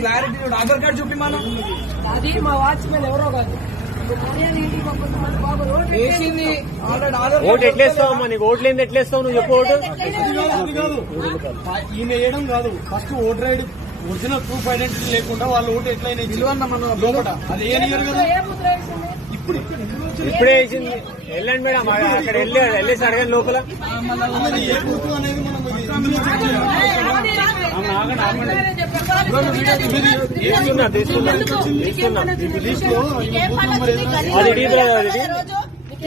clarity అది మా ఎవరో కాదు ఓట్ ఎట్లేస్తావు అమ్మా నీకు ఓట్లేదు ఎట్లేస్తావు నువ్వు చెప్పు ఓటు ఈయన వేయడం కాదు first voter ID original proof identity లేకుండా వాళ్ళు ఓటు ఎట్లయినా అది ఏం కదా ఇప్పుడే వేసింది వెళ్ళండి మేడం అక్కడ వెళ్ళి వెళ్ళేసారు కానీ లోపల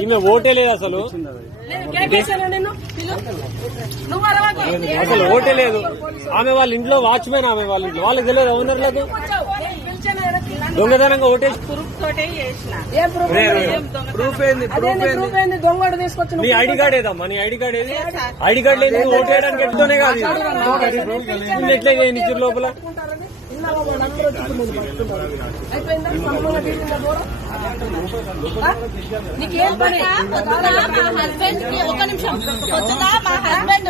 ఈమె ఓటే లేదు అసలు అసలు ఓటే లేదు ఆమె వాళ్ళ ఇంట్లో వాచ్మెన్ ఆమె వాళ్ళ ఇంట్లో వాళ్ళకి తెలియదు ఓనర్లకు దొంగతనంగా ఓటేసి ఐడి కార్డ్ ఏదమ్మ నీ ఐడి కార్డ్ ఏది ఐడి కార్డ్ లేదు ఓటేయడానికి ఎట్లనే కాదు ఎట్లా నిజం లోపల నీకేం పని హస్బెండ్ ఒక నిమిషం మా హస్బెండ్